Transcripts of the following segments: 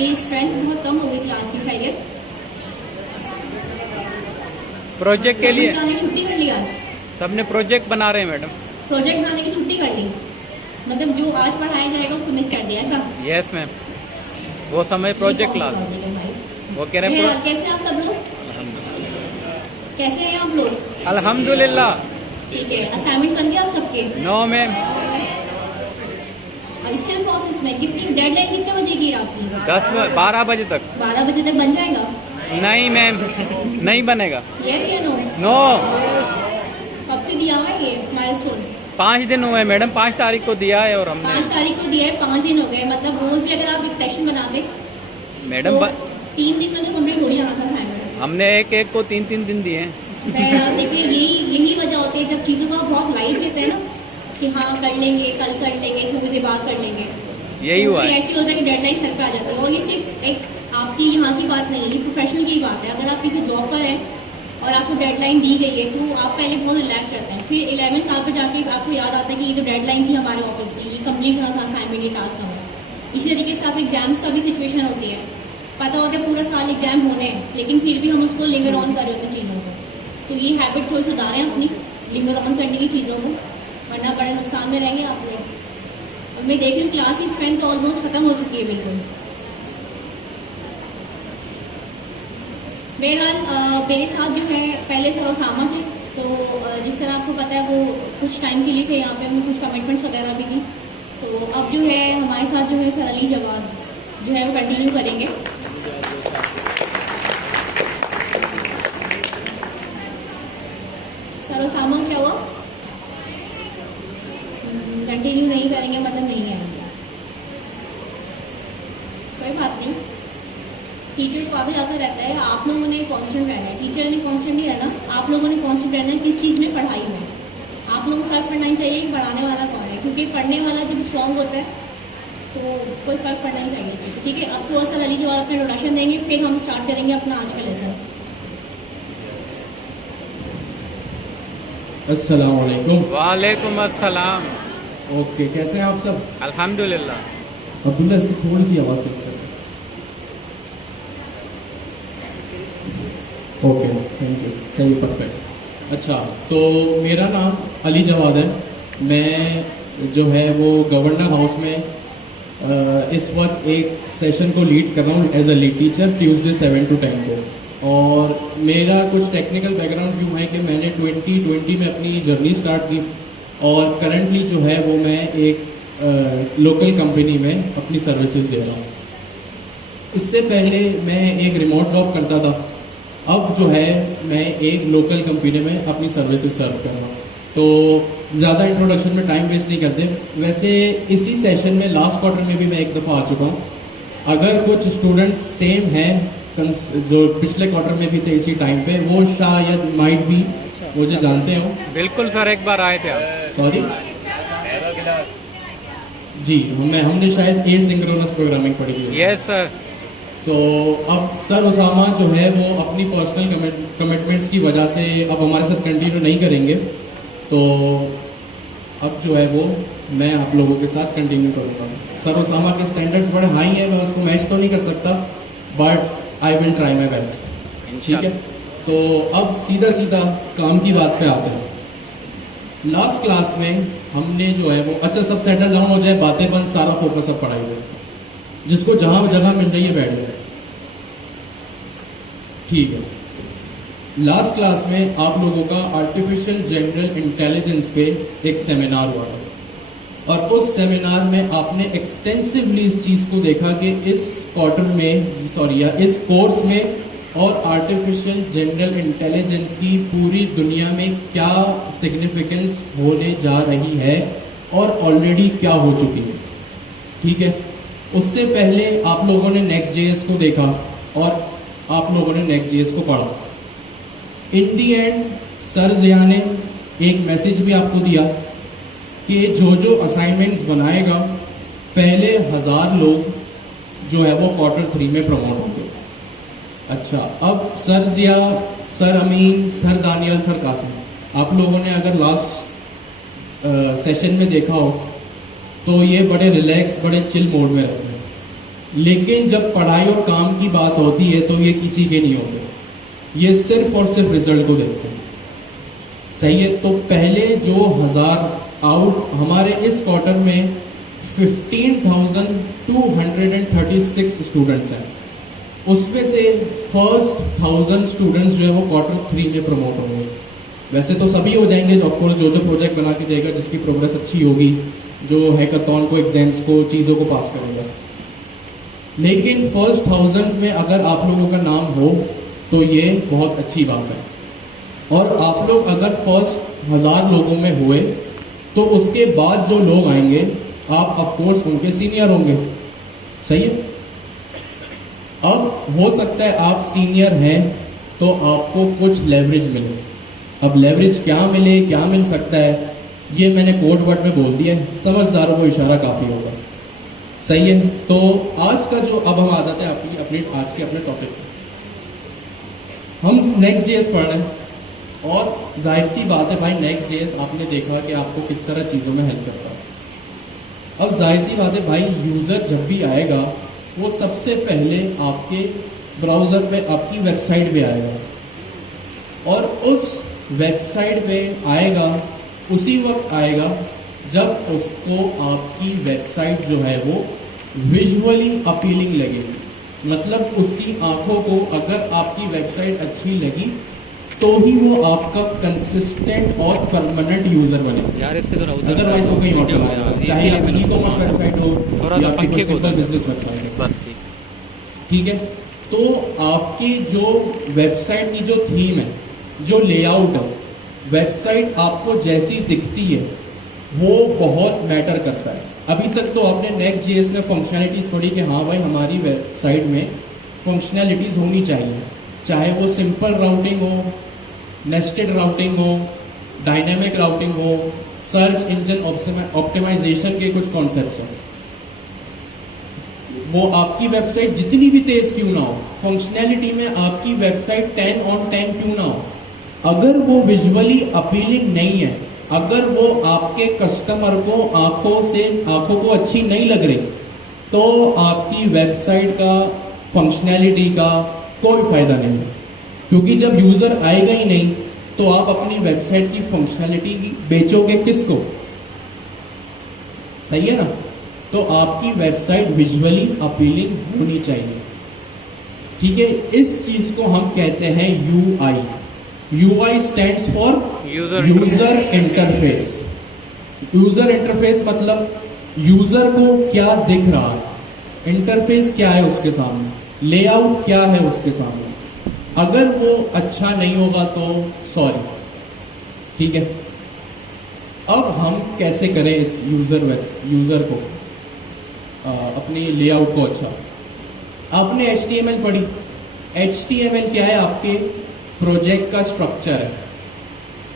ये स्ट्रेंथ बहुत कम हो गई क्लास की शायद। प्रोजेक्ट के लिए छुट्टी कर ली आज। सबने प्रोजेक्ट बना रहे हैं मैडम। प्रोजेक्ट बनाने की छुट्टी कर ली, मतलब जो आज पढ़ाया जाएगा उसको मिस कर दिया ऐसा? यस मैम, वो समय प्रोजेक्ट ला वो कह रहे हैं। कैसे आप सब लोग, कैसे हैं आप लोग? अल्हम्दुलिल्लाह। ठीक है, असाइनमेंट बन गया आप सबके? No ma'am. स्टिल प्रोसेस में। कितनी डेडलाइन कितने बजे की आपकी? 12 बजे तक। 12 बजे तक बन जाएगा? नहीं मैम, नहीं बनेगा। यस या नो? नो। कब से दिया हुआ है ये माइलस्टोन? 5 दिन हुए मैडम, 5 तारीख को दिया है और हमने 5 तारीख को दिया है, 5 दिन हो गए। मतलब रोज भी अगर आप एक सेक्शन बनाते मैडम तो 3 दिन में तो कंप्लीट हो ही जाना था असाइनमेंट। हमने एक को 3 दिन दिए हैं। देखिए यही वजह होती है जब चीज़ों का बहुत लाइट लेते हैं ना कि हाँ कर लेंगे, कल कर लेंगे, थोड़ी देर बाद कर लेंगे, यही हुआ है। ऐसी होता है कि डेडलाइन सर पे आ जाती है। और ये सिर्फ एक आपकी यहाँ की बात नहीं है, ये प्रोफेशनल की बात है। अगर आप किसी जॉब पर हैं और आपको डेडलाइन दी गई है तो आप पहले बहुत रिलैक्स रहते हैं, फिर 11th साल पर जाके आपको याद आता है कि ये तो डेडलाइन थी हमारे ऑफिस की, ये कंप्लीट होना था असाइनमेंट, ये टास्क हमें। इसी तरीके से आप एग्जाम्स का भी सिचुएशन होती है, पता होता है पूरा साल एग्जाम होने हैं लेकिन फिर भी हम उसको लिंगर ऑन कर रहे होते हैं चीज़ों को। तो ये हैबिट थोड़ी सुधारें अपनी, लिंगर ऑन करने की चीज़ों को, वरना बड़े नुकसान में रहेंगे आप लोग। अब मैं देख रही हूँ क्लास की स्ट्रेंथ ऑलमोस्ट खत्म हो चुकी है बिल्कुल। बहरहाल मेरे साथ जो है पहले सर ओसामा थे, तो जिस तरह आपको पता है वो कुछ टाइम के लिए थे यहाँ पे, हमें कुछ कमिटमेंट्स वगैरह भी थी। तो अब जो है हमारे साथ जो है सर अली जवाद जो है वो कंटिन्यू करेंगे। सर ओसामा क्या हुआ? कंटिन्यू नहीं करेंगे मतलब नहीं आएंगे, कोई बात नहीं। टीचर्स को आगे जाता रहता है, आप लोगों ने कांस्टेंट रहना है, टीचर ने कांस्टेंट नहीं रहना, आप लोगों ने कांस्टेंट रहना है। किस चीज़ में? पढ़ाई में। आप लोगों को फर्क पड़ना ही चाहिए कि पढ़ाने वाला कौन है, क्योंकि पढ़ने वाला जब स्ट्रॉन्ग होता है तो कोई फर्क पड़ना ही चाहिए इस चीज़ से। ठीक है, अब थोड़ा सा अली जवाब अपना इंट्रोडक्शन देंगे, फिर हम स्टार्ट करेंगे अपना आज का लेसन। अस्सलाम वालेकुम। वालेकुम अस्सलाम। ओके, कैसे हैं आप सब? अल्हम्दुलिल्लाह। अब्दुल्ला, इसकी थोड़ी सी आवाज़ तेज करें। ओके, थैंक यू, सही, परफेक्ट। अच्छा, तो मेरा नाम अली जवाद है। मैं जो है वो गवर्नर हाउस में इस वक्त एक सेशन को लीड कर रहा हूँ as a lead teacher, Tuesday 7 to 10 को। और मेरा कुछ टेक्निकल बैकग्राउंड क्यों है कि मैंने 2020 में अपनी जर्नी स्टार्ट की और करंटली जो है वो मैं एक लोकल कंपनी में अपनी सर्विसेज दे रहा हूँ। इससे पहले मैं एक रिमोट जॉब करता था, अब जो है मैं एक लोकल कंपनी में अपनी सर्विसेज सर्व कर रहा हूँ। तो ज़्यादा इंट्रोडक्शन में टाइम वेस्ट नहीं करते। वैसे इसी सेशन में लास्ट क्वार्टर में भी मैं एक दफ़ा आ चुका हूँ। अगर कुछ स्टूडेंट्स सेम हैं जो पिछले क्वार्टर में भी थे इसी टाइम पे, वो शायद माइट भी मुझे जानते हो। बिल्कुल सर, एक बार आए थे आप। सॉरी जी, हमने शायद एसिंक्रोनस प्रोग्रामिंग पढ़ी थी। Yes sir. तो अब सर ओसामा जो है वो अपनी पर्सनल कमिटमेंट्स की वजह से अब हमारे साथ कंटिन्यू नहीं करेंगे, तो अब जो है वो मैं आप लोगों के साथ कंटिन्यू करूँगा। सर ओसामा के स्टैंडर्ड्स बड़े हाई हैं, मैं उसको मैच तो नहीं कर सकता, but I will try my best. ठीक है, तो अब सीधा सीधा काम की बात पे आते हैं। लास्ट क्लास में हमने जो है वो, अच्छा सब सेटल डाउन हो जाए, बातें बंद, सारा फोकस अब पढ़ाई में, जिसको जहां जगह मिल रही है बैठ जाए। ठीक है, लास्ट क्लास में आप लोगों का आर्टिफिशियल जनरल इंटेलिजेंस पे एक सेमिनार हुआ है और उस सेमिनार में आपने एक्सटेंसिवली इस चीज़ को देखा कि इस क्वार्टर में, सॉरी या इस कोर्स में और आर्टिफिशियल जनरल इंटेलिजेंस की पूरी दुनिया में क्या सिग्निफिकेंस होने जा रही है और ऑलरेडी क्या हो चुकी है। ठीक है, उससे पहले आप लोगों ने नेक्स्ट.जेएस को देखा और आप लोगों ने नेक्स्ट.जेएस को पढ़ा। इन दी एंड सर जिया ने एक मैसेज भी आपको दिया कि जो असाइनमेंट्स बनाएगा पहले 1000 लोग जो है वो क्वार्टर 3 में प्रमोट होंगे। अच्छा, अब सर जिया, सर अमीन, सर दानियल, सर कासिम, आप लोगों ने अगर लास्ट सेशन में देखा हो तो ये बड़े रिलैक्स, बड़े चिल मोड में रहते हैं। लेकिन जब पढ़ाई और काम की बात होती है तो ये किसी के नहीं होते, ये सिर्फ और सिर्फ रिजल्ट को देखते हैं। सही है। तो पहले जो 1000 आउट हमारे इस क्वार्टर में 15,236 स्टूडेंट्स हैं, उसमें से फर्स्ट 1000 स्टूडेंट्स जो है वो क्वार्टर 3 में प्रमोट होंगे। वैसे तो सभी हो जाएंगे, जो ऑफकोर्स जो प्रोजेक्ट बना के देगा, जिसकी प्रोग्रेस अच्छी होगी, जो हैकाथॉन को, एग्जाम्स को, चीज़ों को पास करेगा। लेकिन फर्स्ट 1000 में अगर आप लोगों का नाम हो तो ये बहुत अच्छी बात है। और आप लोग अगर फर्स्ट 1000 लोगों में हुए तो उसके बाद जो लोग आएंगे आप ऑफकोर्स उनके सीनियर होंगे। सही है। अब हो सकता है आप सीनियर हैं तो आपको कुछ लेवरेज मिले। अब लेवरेज क्या मिले, क्या मिल सकता है, ये मैंने कोड वर्ड में बोल दिया है, समझदारों को इशारा काफ़ी होगा। सही है। तो आज का जो, अब हम आ जाते हैं अपने टॉपिक पे। हम नेक्स्ट जेएस पढ़ रहे हैं और जाहिर सी बात है भाई, नेक्स्ट जेएस आपने देखा कि आपको किस तरह चीज़ों में हेल्प करता है। अब जाहिर सी बात है भाई, यूज़र जब भी आएगा वो सबसे पहले आपके ब्राउज़र पे, आपकी वेबसाइट पे आएगा, और उस वेबसाइट पे आएगा उसी वक्त आएगा जब उसको आपकी वेबसाइट जो है वो विजुअली अपीलिंग लगेगी। मतलब उसकी आंखों को अगर आपकी वेबसाइट अच्छी लगी तो ही वो आपका कंसिस्टेंट और परमानेंट यूजर बनेगा। अदरवाइज वो कहीं और चला जाएगा, चाहे आपकी ई कॉमर्स वेबसाइट हो या आपकी कोई सिंपल बिजनेस वेबसाइट हो। ठीक है। तो आपकी जो वेबसाइट की जो थीम है, जो लेआउट है, वेबसाइट आपको जैसी दिखती है वो बहुत मैटर करता है। अभी तक तो आपने नेक्स्ट जेएस में फंक्शनैलिटीज़ पढ़ी कि हाँ भाई हमारी वेबसाइट में फंक्शनैलिटीज़ होनी चाहिए, चाहे वो सिंपल राउटिंग हो, नेस्टेड राउटिंग हो, डायनेमिक राउटिंग हो, सर्च इंजन ऑप्टिमाइजेशन के कुछ कॉन्सेप्ट्स हो। वो आपकी वेबसाइट जितनी भी तेज क्यों ना हो, फंक्शनैलिटी में आपकी वेबसाइट 10 on 10 क्यों ना हो, अगर वो विजुअली अपीलिंग नहीं है, अगर वो आपके कस्टमर को आंखों को अच्छी नहीं लग रही, तो आपकी वेबसाइट का, फंक्शनैलिटी का कोई फायदा नहीं है। क्योंकि जब यूजर आएगा ही नहीं तो आप अपनी वेबसाइट की फंक्शनैलिटी बेचोगे किसको? सही है ना। तो आपकी वेबसाइट विजुअली अपीलिंग होनी चाहिए। ठीक है। इस चीज को हम कहते हैं UI। UI stands for user interface. User interface मतलब यूजर को क्या दिख रहा है, इंटरफेस क्या है उसके सामने, लेआउट क्या है उसके सामने। अगर वो अच्छा नहीं होगा तो सॉरी। ठीक है। अब हम कैसे करें इस यूजर को अपनी लेआउट को अच्छा। आपने HTML पढ़ी। HTML क्या है? आपके प्रोजेक्ट का स्ट्रक्चर है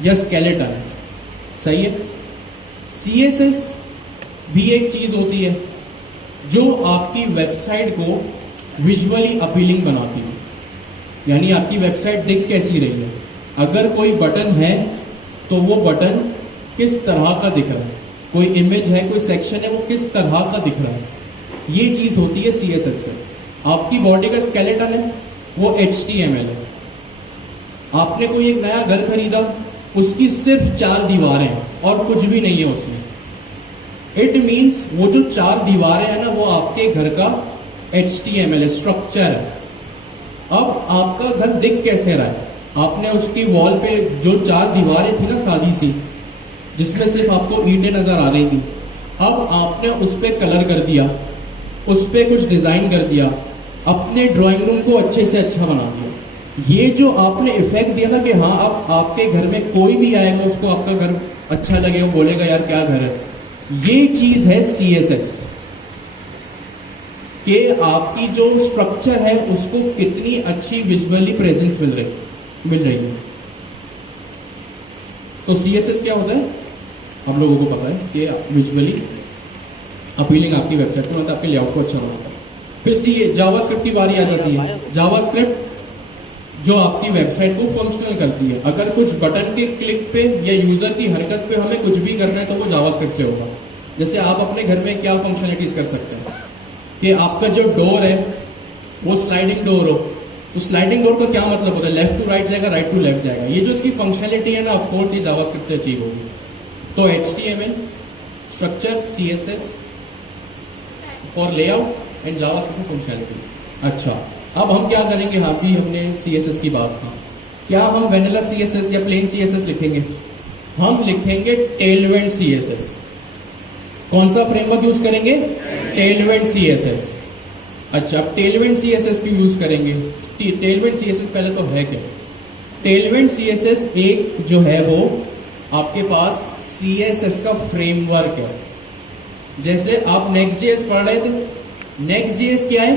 या स्केलेटन है। सही है। CSS भी एक चीज होती है जो आपकी वेबसाइट को विजुअली अपीलिंग बनाती है। यानी आपकी वेबसाइट दिख कैसी रही है, अगर कोई बटन है तो वो बटन किस तरह का दिख रहा है, कोई इमेज है, कोई सेक्शन है, वो किस तरह का दिख रहा है, ये चीज होती है CSS से। आपकी बॉडी का स्केलेटन है वो HTML है। आपने कोई एक नया घर खरीदा, उसकी सिर्फ 4 दीवारें हैं और कुछ भी नहीं है उसमें। इट मीन्स वो जो 4 दीवारें हैं ना, वो आपके घर का HTML है, स्ट्रक्चर है। अब आपका घर दिख कैसे रहा है? आपने उसकी वॉल पे जो 4 दीवारें थी ना सादी सी, जिसमें सिर्फ आपको ईंटें नजर आ रही थी, अब आपने उस पर कलर कर दिया, उस पर कुछ डिजाइन कर दिया, अपने ड्राइंग रूम को अच्छे से अच्छा बना दिया। ये जो आपने इफेक्ट दिया ना कि हाँ अब आपके घर में कोई भी आएगा उसको आपका घर अच्छा लगे, वो बोलेगा यार क्या घर है, ये चीज है CSS। कि आपकी जो स्ट्रक्चर है उसको कितनी अच्छी विजुअली प्रेजेंस मिल रही है। तो CSS क्या होता है आप लोगों को पता है कि विजुअली अपीलिंग आपकी वेबसाइट को, मतलब आपके लेआउट को अच्छा बनाता है। फिर जावास्क्रिप्ट की बारी आ जाती है। जावास्क्रिप्ट जो आपकी वेबसाइट को फंक्शनल करती है। अगर कुछ बटन के क्लिक पे या यूजर की हरकत पे हमें कुछ भी करना है तो वो जावास्क्रिप्ट से होगा। जैसे आप अपने घर में क्या फंक्शनलिटीज कर सकते हैं कि आपका जो डोर है वो स्लाइडिंग डोर हो, तो स्लाइडिंग डोर का क्या मतलब होता है? लेफ्ट टू राइट जाएगा, राइट टू लेफ्ट जाएगा। ये जो इसकी फंक्शनलिटी है ना, ऑफ कोर्स ये जावास्क्रिप्ट से अचीव होगी। तो HTML, structure, CSS for layout and JavaScript functionality. अच्छा, अब हम क्या करेंगे? हाँ भी हमने CSS की बात की, क्या हम वेनिला CSS या प्लेन CSS लिखेंगे? हम लिखेंगे टेलविंड CSS। कौन सा फ्रेमवर्क यूज करेंगे? Tailwind CSS। अच्छा, अब टेलविंड CSS क्यों यूज करेंगे? टेलविंड CSS पहले तो है क्या? टेलविंड CSS एक जो है वो आपके पास CSS का फ्रेमवर्क है। जैसे आप Next.js पढ़ रहे थे, Next.js क्या है?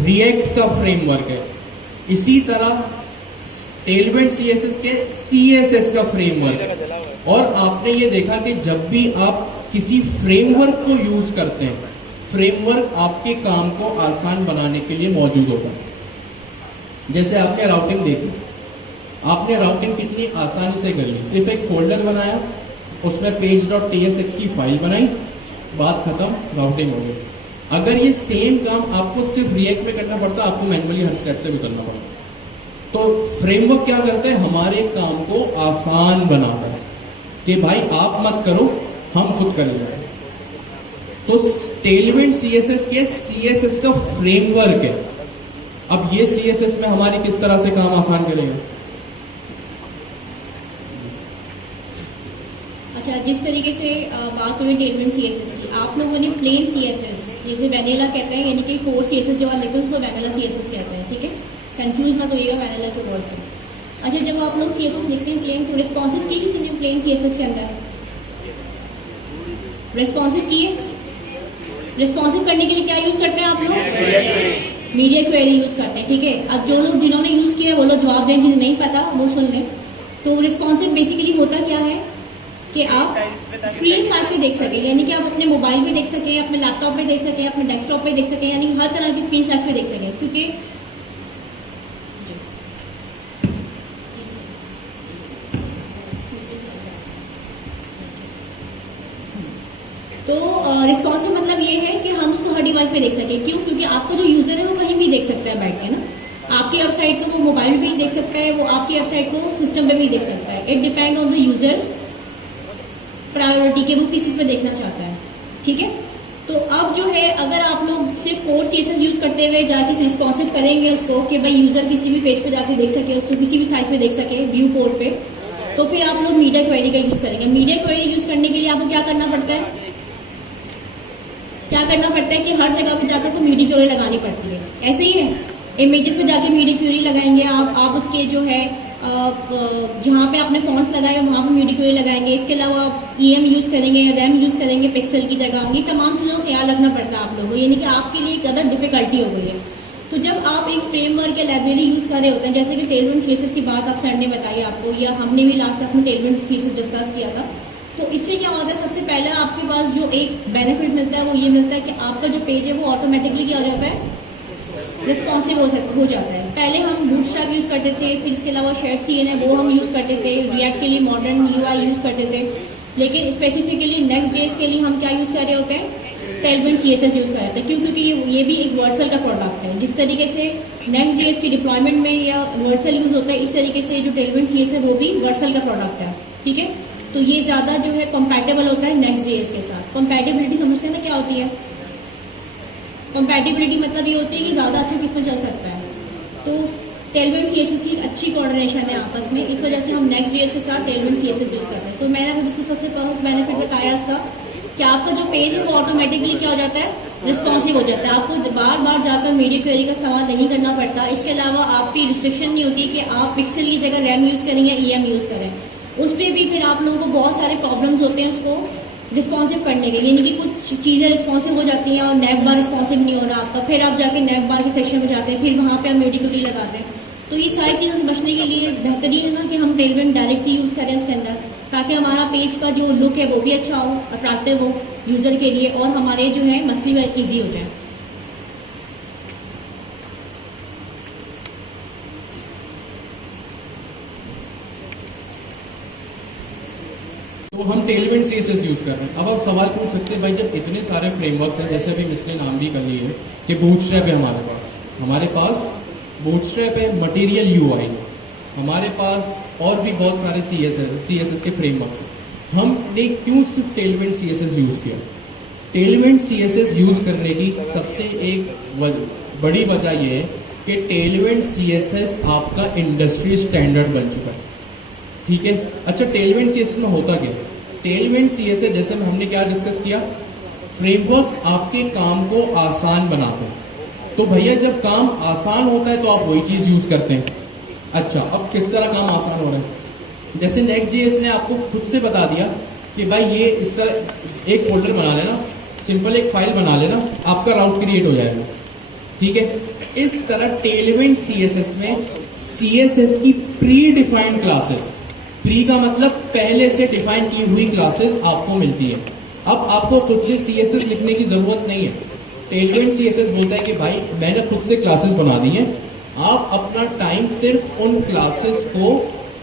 रिएक्ट का फ्रेमवर्क है। इसी तरह टेलविंड CSS के CSS का फ्रेमवर्क है। और आपने ये देखा कि जब भी आप किसी फ्रेमवर्क को यूज करते हैं, फ्रेमवर्क आपके काम को आसान बनाने के लिए मौजूद होता है। जैसे आपने राउटिंग देखी, आपने राउटिंग कितनी आसानी से कर ली। सिर्फ एक फोल्डर बनाया, उसमें page.tsx की फाइल बनाई, बात खत्म, राउटिंग हो गई। अगर ये सेम काम आपको सिर्फ रिएक्ट में करना पड़ता, आपको मैनुअली हर स्टेप से गुजरना पड़ता। तो फ्रेमवर्क क्या करता है? हमारे काम को आसान बनाता है कि भाई आप मत करो, हम खुद कर लेंगे। तो टेलविंड CSS के CSS का फ्रेमवर्क है। अब ये CSS में हमारी किस तरह से काम आसान करेगा? अच्छा, जिस तरीके से बात हुई टेलविंड CSS की, आप लोगों ने प्लेन CSS जैसे वेनिला कहते हैं, यानी कि कोर CSS जब आप लिखते हैं उसको वेनिला CSS कहते हैं, ठीक है? कंफ्यूज मत होइएगा वेनिला के वर्ड से। अच्छा, जब आप लोग CSS लिखते हैं प्लेन, तो रिस्पॉन्सिव की किसी ने प्लेन CSS के अंदर? रिस्पॉन्सिव किए? रिस्पॉन्सिव करने के लिए क्या यूज़ करते हैं आप लोग? मीडिया क्वेरी यूज़ करते हैं, ठीक है? अब जो लोग जिन्होंने यूज़ किया वो लोग जवाब दें, जिन्हें नहीं पता वो सुन लें। तो रिस्पॉन्सिव बेसिकली होता क्या है कि आप स्क्रीन साइज पे देख सकें, यानी कि आप अपने मोबाइल पे देख सकें, अपने लैपटॉप पे देख सकें, अपने डेस्कटॉप पे देख सकें, यानी हर तरह की स्क्रीन साइज पे देख सकें। क्योंकि तो रिस्पॉन्सिव मतलब ये है कि हम उसको हर डिवाइस पे देख सकें। क्यों? क्योंकि आपका जो यूज़र है वो कहीं भी देख सकता है बैठ के ना। आपकी वेबसाइट को वो मोबाइल पे भी देख सकता है, वो आपकी वेबसाइट को सिस्टम पे भी देख सकता है। It depend on the user priority के वो किस चीज़ पे देखना चाहता है, ठीक है? तो अब जो है, अगर आप लोग सिर्फ कोर CSS यूज़ करते हुए जाके रिस्पॉन्सिव करेंगे उसको कि भाई यूज़र किसी भी पेज पे जाके देख सके, उसको किसी भी साइट पे देख सके, व्यू पोर्ट पे, तो फिर आप लोग मीडिया क्वेरी का यूज़ करेंगे। मीडिया क्वेरी यूज़ करने के लिए आपको क्या करना पड़ता है? क्या करना पड़ता है कि हर जगह पे जाकर को मीडिया क्वेरी लगानी पड़ती है। ऐसे ही है, इमेजेस पे जाके मीडिया क्वेरी लगाएंगे आप उसके जो है जहाँ पे आपने फॉन्ट्स लगाए वहाँ पे मीडिया क्वेरी लगाएंगे। इसके अलावा EM यूज़ करेंगे, रैम यूज़ करेंगे पिक्सल की जगह। ये तमाम चीज़ों का ख्याल रखना पड़ता है आप लोगों को, यानी कि आपके लिए एक अदर डिफिकल्टी हो गई है। तो जब आप एक फ्रेमवर्क या लाइब्रेरी यूज़ कर रहे होते हैं, जैसे कि टेलविंड CSS की बात आप सर ने बताई आपको, या हमने भी लास्ट तक में टेलविंड CSS डिस्कस किया था, तो इससे क्या होता है? सबसे पहले आपके पास जो एक बेनिफिट मिलता है वो ये मिलता है कि आपका जो पेज है वो ऑटोमेटिकली क्या हो जाता है? रिस्पॉन्सिव हो जाता है। पहले हम बूटस्ट्रैप यूज़ करते थे, फिर इसके अलावा शेड CN है वो हम यूज़ करते थे, रिएक्ट के लिए मॉडर्न UI यूज़ करते थे, लेकिन स्पेसिफिकली Next.js के लिए हम क्या यूज़ कर रहे होते हैं? टेलविंड CSS यूज़ कर रहे होते हैं। क्यों? क्योंकि ये भी एक वर्सल का प्रोडक्ट है। जिस तरीके से Next.js की डिप्लॉयमेंट में या वर्सल यूज़ होता है, इस तरीके से जो टेलविंड CSS है वो भी वर्सल का प्रोडक्ट है, ठीक है? तो ये ज़्यादा जो है कंपैटिबल होता है Next.js के साथ। कंपैटिबिलिटी समझते हैं ना क्या होती है? कंपैटिबिलिटी मतलब ये होती है कि ज़्यादा अच्छा किस में चल सकता है। तो टेलविंड CSS की अच्छी कोऑर्डिनेशन है आपस में, इस वजह से हम Next.js के साथ टेलविंड CSS यूज़ करते हैं। तो मैंने आपको जिससे सबसे फर्स्ट बेनिफिट बताया इसका कि आपका जो पेज है वो ऑटोमेटिकली क्या हो जाता है? रिस्पॉन्सिव हो जाता है। आपको बार बार जाकर मीडिया क्वेरी का इस्तेमाल नहीं करना पड़ता। इसके अलावा आपकी रिस्ट्रिक्शन नहीं होती कि आप पिक्सल की जगह रैम यूज़ करें या EM यूज़ करें। उस पर भी फिर आप लोगों को बहुत सारे प्रॉब्लम्स होते हैं उसको रिस्पॉन्सिव करने के लिए, यानी कि कुछ चीज़ें रिस्पॉन्सिव हो जाती हैं और नैव बार रिस्पॉन्सिव नहीं हो रहा आपका, फिर आप जाके नैव बार के सेक्शन में जाते हैं, फिर वहाँ पे आप मीडिया क्वेरी लगाते हैं। तो ये सारी चीज़ों से बचने के लिए बेहतरीन है ना कि हम टेलविंड डायरेक्टली यूज़ करें उसके अंदर, ताकि हमारा पेज का जो लुक है वो भी अच्छा हो, अट्रैक्टिव हो यूज़र के लिए, और हमारे जो है मसले भी ईजी हो जाए। तो हम टेलविंड CSS यूज़ कर रहे हैं। अब आप सवाल पूछ सकते हैं भाई जब इतने सारे फ्रेमवर्क्स हैं, जैसे अभी मिस ने नाम भी कर लिए कि बूटस्ट्रैप है हमारे पास बूटस्ट्रैप है, मटेरियल UI, हमारे पास और भी बहुत सारे CSS के फ्रेमवर्क्स हैं। हमने क्यों सिर्फ टेलविंड CSS यूज़ किया? टेलविंड CSS यूज़ करने की सबसे एक बड़ी वजह यह है कि टेलविंड CSS आपका इंडस्ट्री स्टैंडर्ड बन चुका है, ठीक है। अच्छा, टेलविंड CSS में होता क्या? टेलविंड CSS जैसे हमने क्या डिस्कस किया, फ्रेमवर्क्स आपके काम को आसान बनाते हैं। तो भैया जब काम आसान होता है तो आप वही चीज़ यूज़ करते हैं। अच्छा, अब किस तरह काम आसान हो रहा है? जैसे Next.js ने आपको खुद से बता दिया कि भाई ये इस तरह एक फोल्डर बना लेना, सिंपल एक फाइल बना लेना, आपका राउट क्रिएट हो जाएगा, ठीक है। इस तरह टेलविंड CSS में CSS की प्री डिफाइंड क्लासेस, प्री का मतलब पहले से डिफाइन की हुई क्लासेस आपको मिलती है। अब आपको खुद से CSS लिखने की जरूरत नहीं है। टेलविंड CSS बोलता है कि भाई मैंने खुद से क्लासेस बना दी हैं, आप अपना टाइम सिर्फ उन क्लासेस को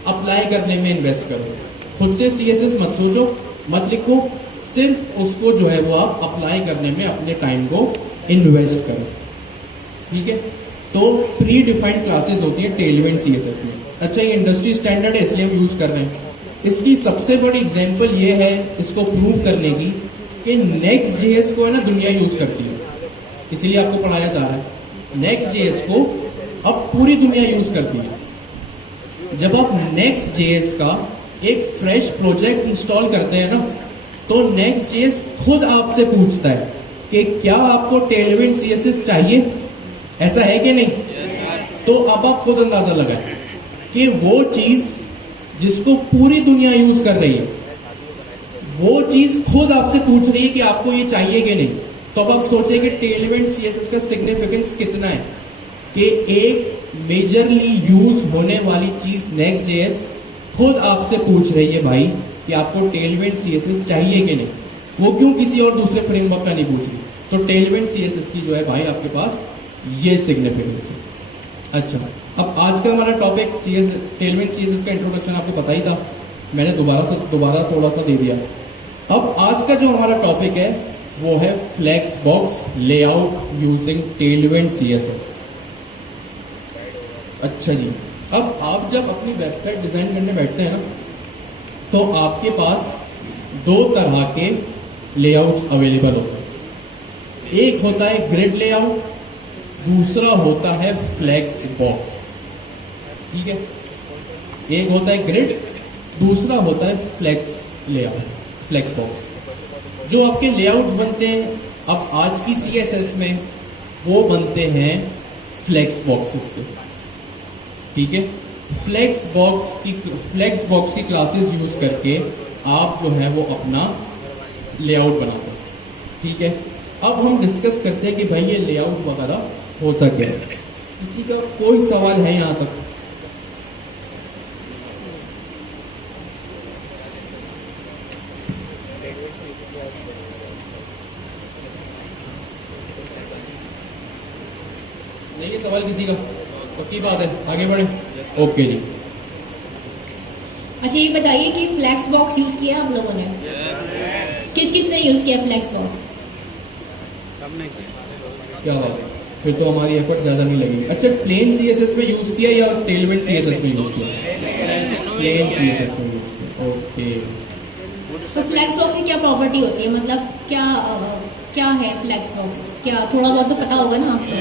अप्लाई करने में इन्वेस्ट करो। खुद से CSS मत सोचो, मत लिखो, सिर्फ उसको जो है वो आप अप्लाई करने में अपने टाइम को इन्वेस्ट करो, ठीक है। तो प्री डिफाइंड क्लासेस होती है टेलविंड CSS में। अच्छा, ये इंडस्ट्री स्टैंडर्ड है इसलिए हम यूज़ कर रहे हैं। इसकी सबसे बड़ी एग्जांपल ये है इसको प्रूव करने की कि Next.js को है ना दुनिया यूज़ करती है, इसीलिए आपको पढ़ाया जा रहा है। Next.js को अब पूरी दुनिया यूज़ करती है। जब आप Next.js का एक फ्रेश प्रोजेक्ट इंस्टॉल करते हैं ना, तो Next.js खुद आपसे पूछता है कि क्या आपको टेलविंड CSS चाहिए, ऐसा है कि नहीं? तो अब आप खुद अंदाजा लगाएं कि वो चीज जिसको पूरी दुनिया यूज कर रही है, वो चीज खुद आपसे पूछ रही है कि आपको ये चाहिए कि नहीं। तो अब आप सोचें कि टेलविंड CSS का सिग्निफिकेंस कितना है कि एक मेजरली यूज होने वाली चीज Next.js खुद आपसे पूछ रही है भाई कि आपको टेलविंड CSS चाहिए कि नहीं। वो क्यों किसी और दूसरे फ्रेमवर्क का नहीं पूछ रही? तो टेलविंड CSS की जो है भाई आपके पास ये सिग्निफिकेंस है। अच्छा, अब आज का हमारा टॉपिक टेलविंड CSS का इंट्रोडक्शन आपको पता ही था, मैंने दोबारा थोड़ा सा दे दिया। अब आज का जो हमारा टॉपिक है वो है flexbox layout using Tailwind CSS। अच्छा जी, अब आप जब अपनी वेबसाइट डिजाइन करने बैठते हैं ना, तो आपके पास दो तरह के लेआउट्स अवेलेबल होते हैं। एक होता है ग्रिड लेआउट, दूसरा होता है फ्लेक्स बॉक्स, ठीक है। एक होता है ग्रिड, दूसरा होता है फ्लेक्स लेआउट, फ्लेक्स बॉक्स। जो आपके लेआउट्स बनते हैं अब आज की CSS में, वो बनते हैं फ्लेक्स बॉक्सेस से, ठीक है। फ्लेक्स बॉक्स की क्लासेस यूज करके आप जो है वो अपना लेआउट बनाते हैं, ठीक है। अब हम डिस्कस करते हैं कि भाई ये लेआउट वगैरह होता क्या है। किसी का कोई सवाल है यहाँ तक? नहीं है सवाल किसी का? पक्की बात है, आगे बढ़े। ओके जी। अच्छा, ये बताइए कि फ्लेक्स बॉक्स यूज किया आप लोगों ने? किस किस ने यूज किया फ्लेक्स बॉक्स? क्या बात है, फिर तो हमारी एफर्ट ज्यादा नहीं लगेगी। अच्छा, प्लेन CSS में यूज किया या टेलविंड CSS में यूज किया? प्लेन CSS में यूज किया, ओके। तो फ्लेक्स बॉक्स की क्या प्रॉपर्टी होती है, मतलब क्या है फ्लेक्स बॉक्स? क्या थोड़ा बहुत तो पता होगा ना आपको?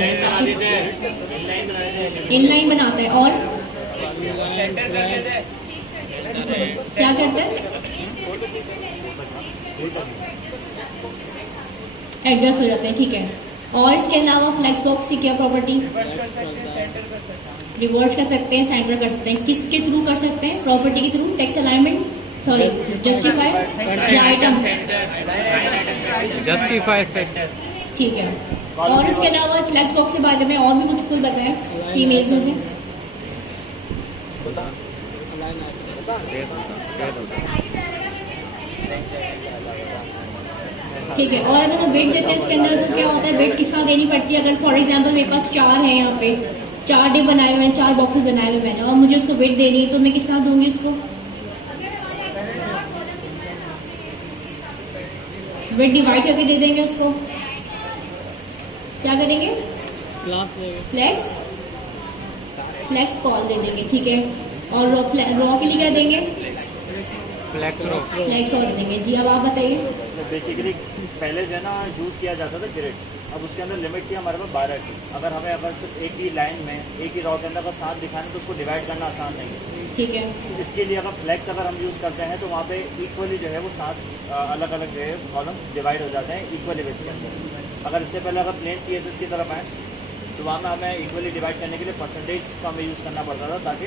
इनलाइन बनाता है और क्या करता है? एडजस्ट हो जाते हैं, ठीक है। और इसके अलावा फ्लेक्स बॉक्स की क्या प्रॉपर्टी? रिवर्स कर सकते हैं, सेंटर कर सकते हैं। किसके थ्रू कर सकते हैं? प्रॉपर्टी के through, text alignment, sorry justify या आइटम जस्टिफाई सेट, ठीक है। और इसके अलावा फ्लेक्स बॉक्स के बारे में और भी कुछ कोई बताएं फीमेल्स में से? ठीक है। और अगर हम वेट देते हैं इसके अंदर तो क्या होता है, वेट किस तरह देनी पड़ती है? अगर फॉर एग्जांपल मेरे पास 4 है, यहाँ पे 4 डिव बनाए हुए हैं, 4 बॉक्सेस बनाए हुए मैंने, और मुझे उसको वेट देनी है, तो मैं किस तरह दूंगी उसको? विड्थ डिवाइड करके दे देंगे उसको, क्या करेंगे, क्लास फ्लेक्स, फ्लेक्स कॉल दे देंगे, ठीक है। और रॉ के लिए क्या देंगे, फ्लैक्स रो। फ्लेक्स रॉ दे देंगे जी। अब आप बताइए। बेसिकली पहले जो है ना यूज़ किया जाता था ग्रिड, अब उसके अंदर लिमिट थी हमारे पास 12 की। अगर सिर्फ एक ही लाइन में एक ही रॉ के अंदर अगर 7 दिखाने तो उसको डिवाइड करना आसान नहीं है। ठीक है, इसके लिए अगर फ्लेक्स अगर हम यूज़ करते हैं तो वहाँ पे इक्वली जो है वो 7 अलग अलग जो है कॉलम डिवाइड हो जाते हैं इक्वली विथ के अंदर। अगर इससे पहले अगर प्लेन CSS की तरफ आए तो वहाँ में हमें इक्वली डिवाइड करने के लिए परसेंटेज का हमें यूज़ करना पड़ता था ताकि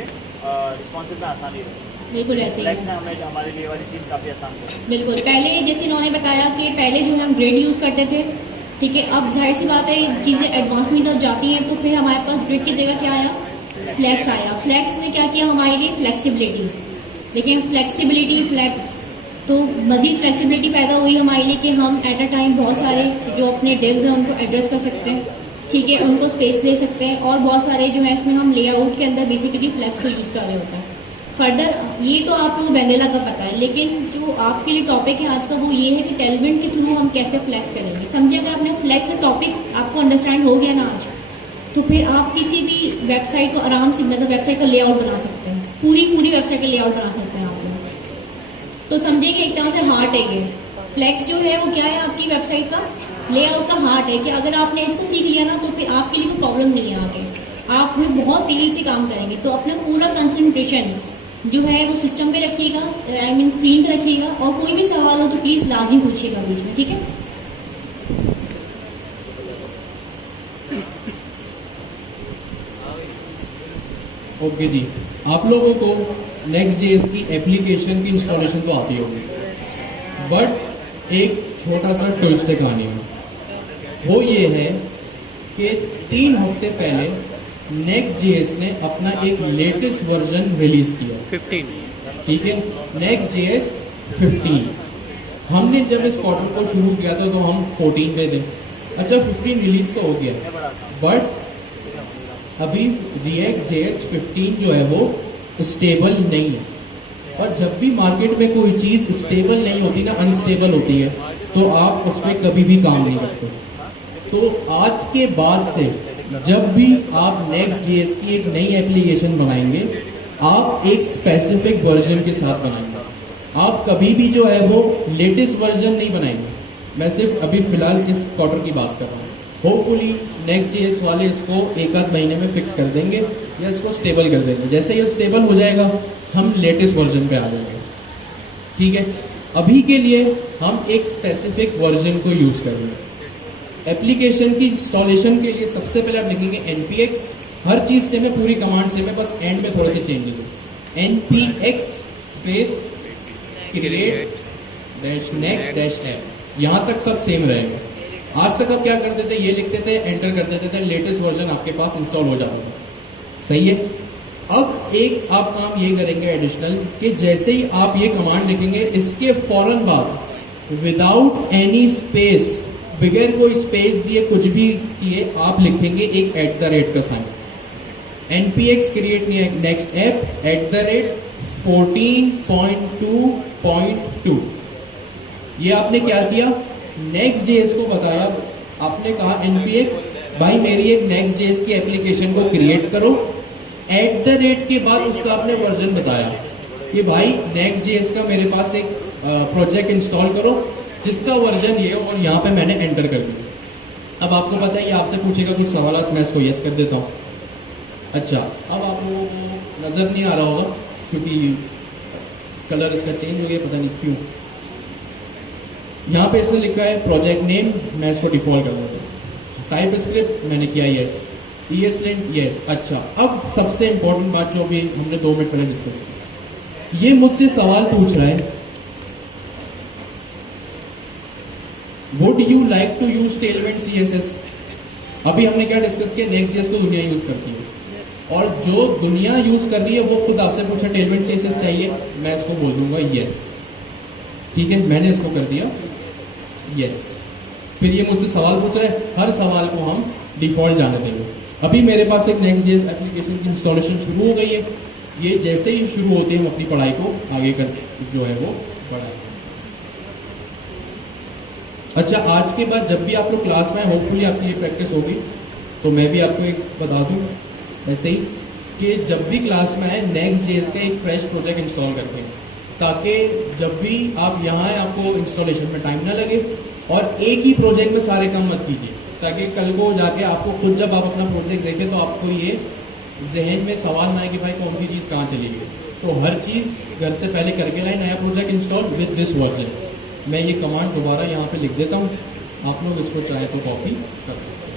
रिस्पॉन्सिव में आसानी रहे। बिल्कुल ऐसे ही फ्लेक्स है। ने हमें हमारे लिए वाली चीज़ काफ़ी आसान कर दी। बिल्कुल, पहले जैसे इन्होंने बताया कि पहले जो है हम ग्रिड यूज़ करते थे, ठीक है। अब जाहिर सी बात है चीज़ें एडवांसमेंट अब जाती हैं तो फिर हमारे पास ग्रिड की जगह क्या आया, फ्लेक्स आया। फ्लेक्स ने क्या किया हमारे लिए, फ्लेक्सिबिलिटी। देखिए फ्लेक्सिबिलिटी, फ्लेक्स तो मज़ीद फ्लेक्सिबिलिटी पैदा हुई हमारे लिए कि हम एट अ टाइम बहुत सारे जो अपने डिव्स हैं उनको एड्रेस कर सकते हैं, ठीक है, उनको स्पेस दे सकते हैं। और बहुत सारे जो है इसमें हम लेआउट के अंदर बेसिकली फ्लेक्स को यूज़ कर रहे होते हैं। फर्दर ये तो आपको वेनिला का पता है, लेकिन जो आपके लिए टॉपिक है आज का वो ये है कि टेलविंड के थ्रू हम कैसे फ्लेक्स करेंगे। समझे, अगर आपने फ्लेक्स टॉपिक आपको अंडरस्टैंड हो गया ना आज, तो फिर आप किसी भी वेबसाइट को आराम से, मतलब वेबसाइट का लेआउट बना सकते हैं, पूरी वेबसाइट का लेआउट बना सकते हैं आप लोग। तो समझेंगे एक तरह से हार्ट है ये फ्लेक्स जो है वो क्या है, आपकी वेबसाइट का लेआउट का हार्ट है कि अगर आपने इसको सीख लिया ना तो फिर आपके लिए कोई प्रॉब्लम नहीं है आगे, आप फिर बहुत तेज़ी से काम करेंगे। तो अपना पूरा कंसंट्रेशन जो है वो सिस्टम पे रखिएगा, आई मीन स्क्रीन पे रखिएगा, और कोई भी सवाल हो तो प्लीज़ लाजमी पूछिएगा बीच में, ठीक है। ओके जी, आप लोगों को Next.js की एप्लीकेशन की इंस्टॉलेशन तो आती होगी, बट एक छोटा सा ट्विस्ट है कहानी में। वो ये है कि 3 हफ्ते पहले Next.js ने अपना एक लेटेस्ट वर्जन रिलीज किया, 15। ठीक है, Next.js 15। हमने जब इस क्वार्टर को शुरू किया था तो हम 14 पे थे। अच्छा 15 रिलीज तो हो गया, बट अभी React.js 15 जो है वो स्टेबल नहीं है। और जब भी मार्केट में कोई चीज़ स्टेबल नहीं होती ना, अनस्टेबल होती है, तो आप उस पर कभी भी काम नहीं करते। तो आज के बाद से जब भी आप Next.js की एक नई एप्लीकेशन बनाएंगे, आप एक स्पेसिफिक वर्जन के साथ बनाएंगे। आप कभी भी जो है वो लेटेस्ट वर्जन नहीं बनाएंगे। मैं सिर्फ अभी फिलहाल इस क्वार्टर की बात कर रहा हूँ। होपफुली Next.js वाले इसको 1-8 महीने में फिक्स कर देंगे या इसको स्टेबल कर देंगे। जैसे ये स्टेबल हो जाएगा हम लेटेस्ट वर्जन पे आ जाएंगे, ठीक है। अभी के लिए हम एक स्पेसिफिक वर्जन को यूज़ करेंगे। एप्लीकेशन की इंस्टॉलेशन के लिए सबसे पहले आप लिखेंगे npx, हर चीज़ से मैं पूरी कमांड से मैं बस एंड में थोड़े से चेंजेस है, npx स्पेस create-next-app, यहाँ तक सब सेम रहेगा। आज तक आप क्या करते थे, ये लिखते थे, एंटर कर देते थे, लेटेस्ट वर्जन आपके पास इंस्टॉल हो जाता था, सही है। अब एक आप काम ये करेंगे एडिशनल कि जैसे ही आप ये कमांड लिखेंगे, इसके फौरन बाद विदाउट एनी स्पेस, बगैर कोई स्पेस दिए कुछ भी किए, आप लिखेंगे एक @ का sign, npx create next app @14.2.2। ये आपने क्या किया, Next.js को बताया, आपने कहा npx भाई मेरी एक Next.js की एप्लीकेशन को क्रिएट करो, @ के बाद उसका आपने वर्जन बताया कि भाई Next.js का मेरे पास एक प्रोजेक्ट इंस्टॉल करो जिसका वर्जन ये, और यहाँ पे मैंने एंटर कर दिया। अब आपको पता है ये आपसे पूछेगा कुछ सवाल, मैं इसको यस कर देता हूँ। अच्छा, अब आप लोगों को नज़र नहीं आ रहा होगा क्योंकि कलर इसका चेंज हो गया, पता नहीं क्यों। यहाँ पे इसने लिखा है प्रोजेक्ट नेम, मैं इसको डिफॉल्ट कर देता हूँ। टाइप स्क्रिप्ट मैंने किया यस, ESLint यस। अच्छा, अब सबसे इंपॉर्टेंट बात जो अभी हमने 2 मिनट पहले डिस्कस की, ये मुझसे सवाल पूछ रहा है, would you like to use Tailwind CSS। अभी हमने क्या डिस्कस किया, Next.js को दुनिया यूज करती है, और जो दुनिया यूज कर रही है वो खुद आपसे पूछे टेलविंड CSS चाहिए, मैं इसको बोल दूंगा यस, ठीक है, मैंने इसको कर दिया यस। फिर ये मुझसे सवाल पूछ रहे हैं, हर सवाल को हम डिफॉल्ट जाने देंगे। अभी मेरे पास एक Next.js एप्लीकेशन की इंस्टॉलेशन शुरू हो गई है, ये जैसे ही शुरू होते हैं हम अपनी पढ़ाई को आगे कर जो है वो बढ़ाएंगे। अच्छा, आज के बाद जब भी आप लोग क्लास में आए, होपफुली आपकी ये प्रैक्टिस होगी, तो मैं भी आपको एक बता दूं ऐसे ही कि जब भी क्लास में आए Next.js का एक फ्रेश प्रोजेक्ट इंस्टॉल करके, ताकि जब भी आप यहाँ आए आपको इंस्टॉलेशन में टाइम ना लगे, और एक ही प्रोजेक्ट में सारे काम मत कीजिए, ताकि कल को जाके आपको खुद जब आप अपना प्रोजेक्ट देखें तो आपको ये जहन में सवाल ना आए कि भाई कौन सी चीज़ कहाँ चली गई। तो हर चीज़ घर से पहले करके लाए, नया project install with this version. मैं ये कमांड दोबारा यहाँ पे लिख देता हूँ, आप लोग इसको चाहे तो कॉपी कर सकते हैं।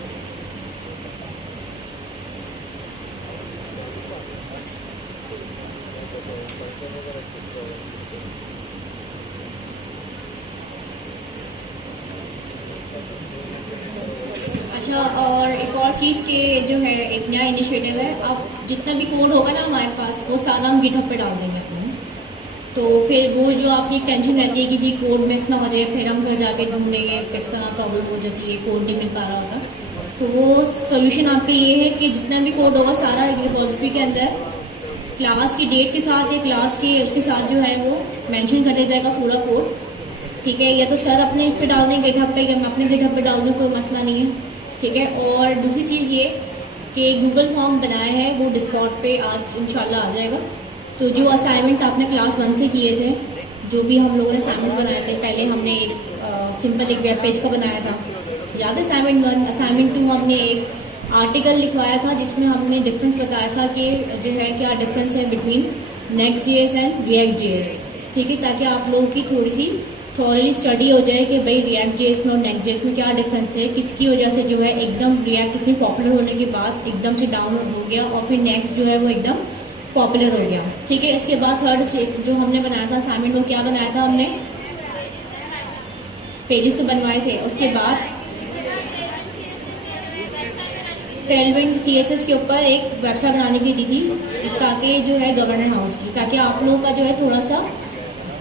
अच्छा, और एक और चीज़ के जो है एक नया इनिशिएटिव है, अब जितना भी कोड होगा ना हमारे पास वो सारा हम गिटहब पे डाल देंगे अपने। तो फिर वो जो आपकी टेंशन रहती है कि जी कोड मिस ना हो जाए, फिर हम घर जाके ढूंढेंगे, किस तरह प्रॉब्लम हो जाती है, कोड नहीं मिल पा रहा होता, तो वो सोल्यूशन आपका ये है कि जितना भी कोड होगा सारा एक रिपोजिटरी के अंदर क्लास की डेट के साथ या क्लास के उसके साथ जो है वो मेंशन कर दिया जाएगा पूरा कोड। ठीक है, या तो सर अपने इस पे डाल दें गिटहब पे, या मैं अपने गिटहब पे डाल दूँ, कोई मसला नहीं है। ठीक है, और दूसरी चीज़ ये कि गूगल फॉर्म बनाया है वो डिस्कॉर्ड पे आज इंशाल्लाह आ जाएगा। तो जो असाइनमेंट्स आपने क्लास 1 से किए थे, जो भी हम लोगों ने असाइनमेंट्स बनाए थे, पहले हमने एक सिंपल एक वेब पेज का बनाया था, याद है असाइनमेंट 1। असाइनमेंट 2 हमने एक आर्टिकल लिखवाया था जिसमें हमने डिफरेंस बताया था कि जो है क्या डिफरेंस है बिटवीन Next.js एंड React.js। ठीक है, ताकि आप लोगों की थोड़ी सी थॉरली स्टडी हो जाए कि भाई React.js में और Next.js में क्या डिफरेंस है, किसकी वजह से जो है एकदम React इतनी पॉपुलर होने के बाद एकदम से डाउन हो गया और फिर Next जो है वो एकदम पॉपुलर हो गया। ठीक है, इसके बाद थर्ड स्टेप जो हमने बनाया था असाइनमेंट, वो क्या बनाया था हमने, पेजेस तो बनवाए थे, उसके बाद टेलविंड CSS के ऊपर एक वेबसाइट बनाने की दी थी, ताकि जो है गवर्नर हाउस की, ताकि आप लोगों का जो है थोड़ा सा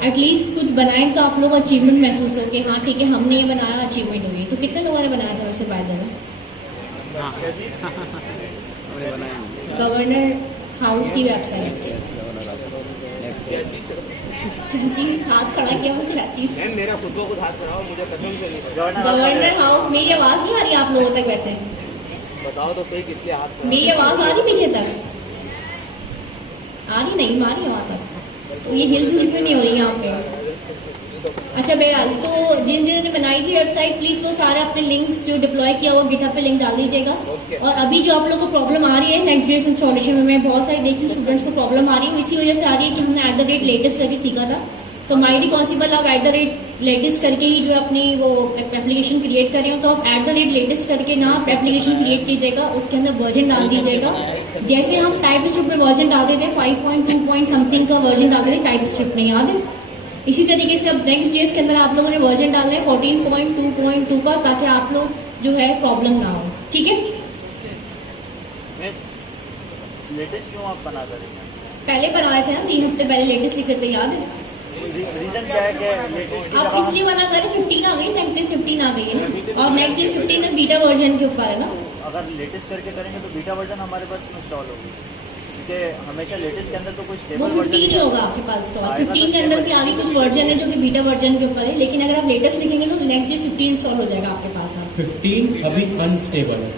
एटलीस्ट कुछ बनाएं तो आप लोग अचीवमेंट महसूस हो कि हाँ ठीक है हमने ये बनाया, अचीवमेंट हुई। तो कितने लोगों ने बनाया था वैसे by the way? Governor house की वेबसाइट। क्या चीज़ हाथ खड़ा किया वो, क्या चीज़? मेरा खुद को खुद हाथ बनाओ, मुझे कसम से नहीं। Governor house. मेरी आवाज़ नहीं आ रही आप लोगों तक वैसे? बताओ तो सही किसलिए हाथ? मेरी आवाज़ आ रही पीछे तक? आ रही नहीं, आ रही वहाँ तक। तो ये हिलजुल क्यों नहीं हो रही यहाँ पे? अच्छा बहरहाल, तो जिन जिन ने बनाई थी वेबसाइट, प्लीज़ वो सारे अपने लिंक्स जो डिप्लॉय किया हुआ गिटहब पे लिंक डाल दीजिएगा। और अभी जो आप लोगों को प्रॉब्लम आ रही है Next.js इंस्टॉलेशन में, मैं बहुत सारी देखी हूँ स्टूडेंट्स को प्रॉब्लम आ रही है, इसी वजह से आ रही है कि हमने @latest करके सीखा था। तो माइट बी पॉसिबल आप @latest करके ही जो अपनी वो एप्लीकेशन क्रिएट कर रहे हो, तो आप @latest करके ना आप एप्लीकेशन क्रिएट कीजिएगा, उसके अंदर वर्जन डाल दीजिएगा। जैसे हम टाइपस्क्रिप्ट में वर्जन डालते थे 5.2 समथिंग का वर्जन डालते थे टाइपस्क्रिप्ट में, याद है? इसी तरीके से अब Next.js के अंदर आप लोगों ने वर्जन डालना है 14.2.2 का, ताकि आप लोग जो है प्रॉब्लम ना हो। ठीक है, लेटेस्ट क्यों आप बना रहे हैं? पहले बनाए थे ना 3 हफ्ते पहले लेटेस्ट लिखे थे, याद है? रीजन क्या है कि लेटेस्ट अब इसलिए बना करें 15 आ गई, Next.js 15 आ गई है ना, और Next.js 15 में बीटा वर्जन के ऊपर है ना। अगर लेटेस्ट करके करेंगे तो बीटा वर्जन हमारे पास इंस्टॉल होगी, क्योंकि हमेशा लेटेस्ट के अंदर तो कुछ वो 15 ही होगा आपके पास इंस्टॉल। 15 के अंदर भी आगे कुछ वर्जन है जो कि बीटा वर्जन के ऊपर है, लेकिन अगर आप लेटेस्ट लिखेंगे तो Next.js 15 इंस्टॉल हो जाएगा आपके पास। 15 अभी अनस्टेबल है।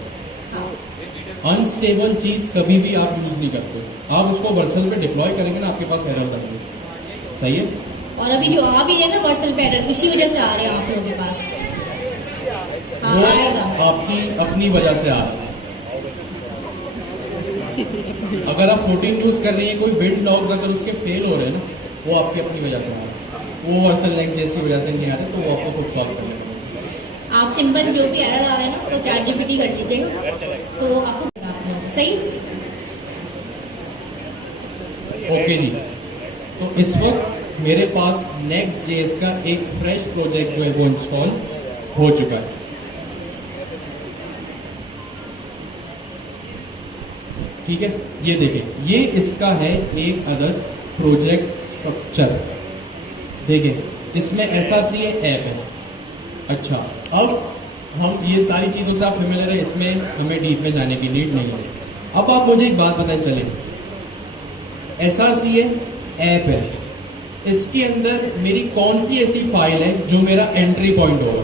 अनस्टेबल चीज़ कभी भी आप यूज़ नहीं करते, आप उसको वर्सल पे डिप्लॉय करेंगे ना, आपके पास एरर आएंगे। सही है? और अभी जो आ भी है ना वर्सल पे एरर, इसी वजह से आ रहे हैं आप लोगों के पास। हाँ, वो आएगा। आपकी अपनी वजह से आ रहा है। अगर आप 14 यूज़ कर रही हैं, कोई बिल्ड लॉग्स अगर उसके फेल हो रहे हैं ना, वो आपकी अपनी वजह से आ रहा है, वो वर्सल Next.js की वजह से नहीं आ रहे, तो वो आपको खुद सॉल्व करना है। आप सिंपल जो भी एरर आ रहा है ना उसको ChatGPT कर लीजिएगा, तो आपको सही। ओके जी, तो इस वक्त मेरे पास Next.js का एक फ्रेश प्रोजेक्ट जो है वो इंस्टॉल हो चुका है। ठीक है, ये देखें, ये इसका है एक अदर प्रोजेक्ट स्ट्रक्चर। देखें, इसमें SRC ऐप है। अच्छा, अब हम ये सारी चीज़ों से आप फेमिलियर है, इसमें हमें डीप में जाने की नीड नहीं है। अब आप मुझे एक बात बताएं, चले SRC ऐप है, इसके अंदर मेरी कौन सी ऐसी फाइल है जो मेरा एंट्री पॉइंट होगा?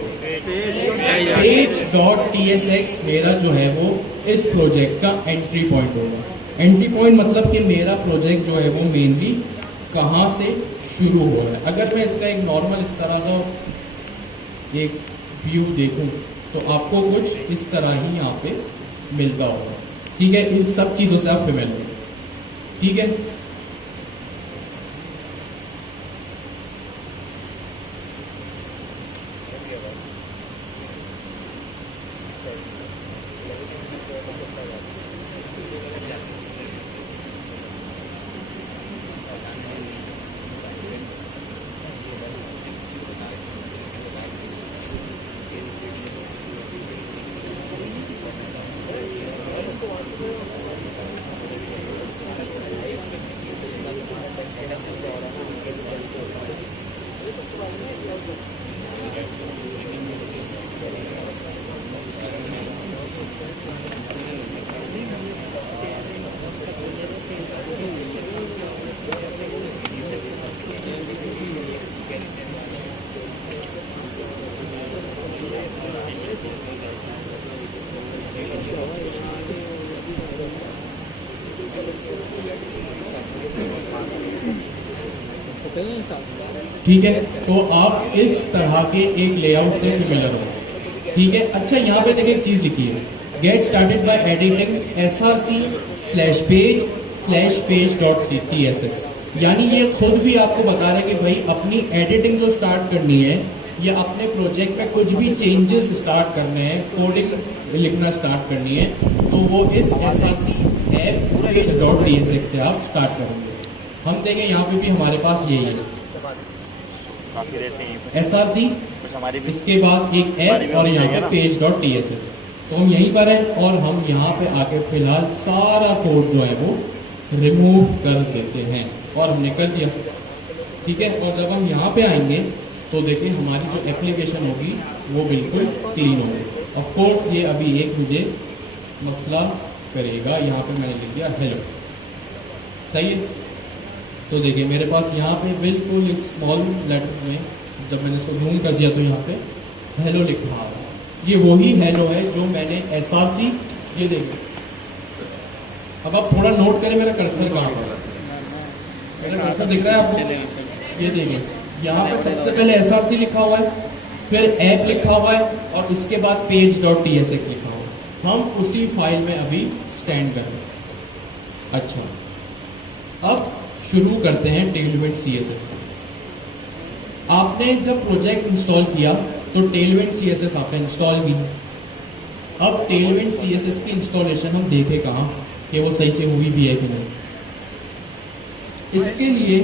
page.tsx मेरा जो है वो इस प्रोजेक्ट का एंट्री पॉइंट होगा। एंट्री पॉइंट मतलब कि मेरा प्रोजेक्ट जो है वो मेनली कहाँ से शुरू हो रहा है। अगर मैं इसका एक नॉर्मल इस तरह का एक व्यू देखूं तो आपको कुछ इस तरह ही यहाँ पे मिलता होगा। ठीक है, इन सब चीज़ों से आप फेमिलियर हो। ठीक है, ठीक है, तो आप इस तरह के एक लेआउट से फेमिलियर हो। ठीक है, अच्छा यहाँ पे देखिए एक चीज लिखी है, get started by editing src/page/page.tsx, यानी ये खुद भी आपको बता रहा है कि भाई अपनी एडिटिंग जो स्टार्ट करनी है या अपने प्रोजेक्ट में कुछ भी चेंजेस स्टार्ट करने हैं, कोडिंग लिखना स्टार्ट करनी है, तो वो इस src/page.tsx से आप स्टार्ट करेंगे। हम देखें यहाँ पे भी हमारे पास यही है SRC, इसके बाद एक ऐप और यहाँ पे page.tsx। तो हम यहीं पर हैं और हम यहाँ पे आके फिलहाल सारा कोड जो है वो रिमूव कर देते हैं और हमने कर दिया। ठीक है, और जब हम यहाँ पे आएंगे तो देखिए हमारी जो एप्लीकेशन होगी वो बिल्कुल क्लीन होगी। ऑफ कोर्स ये अभी एक मुझे मसला करेगा, यहाँ पे मैंने लिख दिया हेलो, सही है। तो देखिए मेरे पास यहाँ पे बिल्कुल स्मॉल लेटर्स में जब मैंने इसको जूम कर दिया तो यहाँ पे हेलो लिखा आ रहा है। ये वही हेलो है जो मैंने SRC, ये देखिए, अब आप थोड़ा नोट करें मेरा कर्सर कहाँ पर है, मेरा कर्सर दिख रहा है आपको, ये देखिए यहाँ पे सबसे पहले SRC लिखा हुआ है, फिर ऐप लिखा हुआ है और इसके बाद page.tsx लिखा हुआ है। हम उसी फाइल में अभी स्टैंड कर रहे हैं। अच्छा, अब शुरू करते हैं टेलविंड CSS से। आपने जब प्रोजेक्ट इंस्टॉल किया तो टेलविंड CSS आपने इंस्टॉल की। अब टेलविंड CSS की इंस्टॉलेशन हम देखें कहाँ कि वो सही से हुई भी है कि नहीं। इसके लिए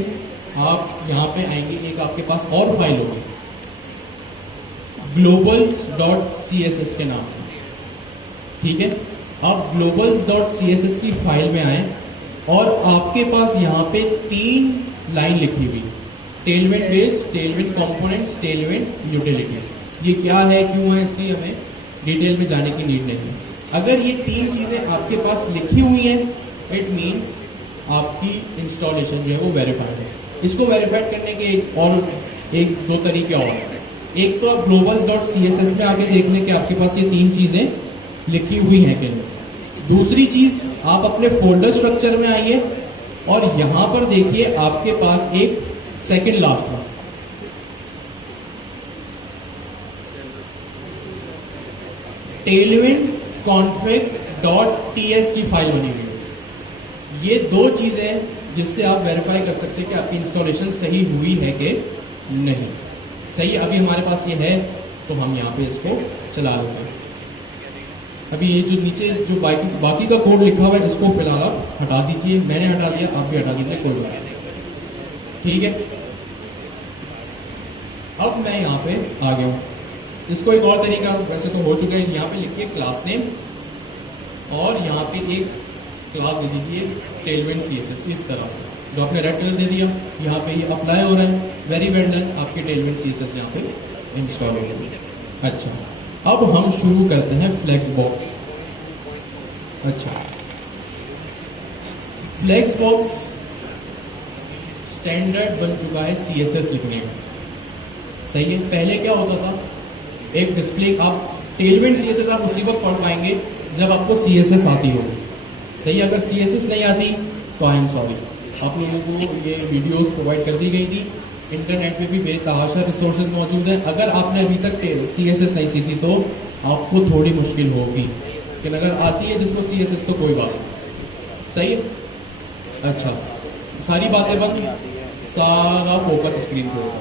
आप यहाँ पे आएंगे, एक आपके पास और फाइल होगी globals.css के नाम पे। ठीक है, आप globals.css की फाइल में आए और आपके पास यहाँ पे 3 लाइन लिखी हुई, Tailwind base, Tailwind components, Tailwind utilities. ये क्या है, क्यों है, इसकी हमें डिटेल में जाने की नीड नहीं है। अगर ये 3 चीज़ें आपके पास लिखी हुई हैं, इट मीन्स आपकी इंस्टॉलेशन जो है वो वेरीफाइड है। इसको वेरीफाइड करने के एक दो तरीके और हैं। एक तो आप globals.css में आके देख लें कि आपके पास ये 3 चीज़ें लिखी हुई हैं कि नहीं। दूसरी चीज़, आप अपने फोल्डर स्ट्रक्चर में आइए और यहाँ पर देखिए आपके पास एक सेकंड लास्ट में टेलविंड config.ts की फाइल बनी हुई है। ये 2 चीज़ें जिससे आप वेरीफाई कर सकते हैं कि आपकी इंस्टॉलेशन सही हुई है कि नहीं। सही है, अभी हमारे पास ये है तो हम यहाँ पे इसको चला लेते हैं। अभी ये जो नीचे जो बाकी का कोड लिखा हुआ है इसको फिलहाल आप हटा दीजिए, मैंने हटा दिया, आप भी हटा दीजिए, कोई बात नहीं। ठीक है, अब मैं यहाँ पे आ गया हूँ। इसको एक और तरीका वैसे तो हो चुका है, यहाँ पे लिखिए क्लास नेम और यहाँ पे एक क्लास दे दीजिए टेलविंड CSS इस तरह से, जो आपने रेड कलर दे दिया, यहाँ पे ये अप्लाई हो रहा है। वेरी वेल डन, आपकी टेलविंड CSS यहाँ पे इंस्टॉल हो गई। अच्छा, अब हम शुरू करते हैं फ्लेक्सबॉक्स। अच्छा, फ्लेक्सबॉक्स स्टैंडर्ड बन चुका है CSS लिखने में। सही है, पहले क्या होता था, एक डिस्प्ले, आप टेलविंड सीएसएस आप उसी वक्त पढ़ पाएंगे जब आपको सीएसएस आती हो। सही है, अगर सीएसएस नहीं आती तो आई एम सॉरी, आप लोगों को ये वीडियोस प्रोवाइड कर दी गई थी, इंटरनेट पे भी बेतहाशा रिसोर्सेज मौजूद हैं। अगर आपने अभी तक सीएसएस नहीं सीखी तो आपको थोड़ी मुश्किल होगी, लेकिन अगर आती है जिसको सीएसएस तो कोई बात नहीं। सही है, अच्छा सारी बातें बंद, सारा फोकस स्क्रीन पे होगा।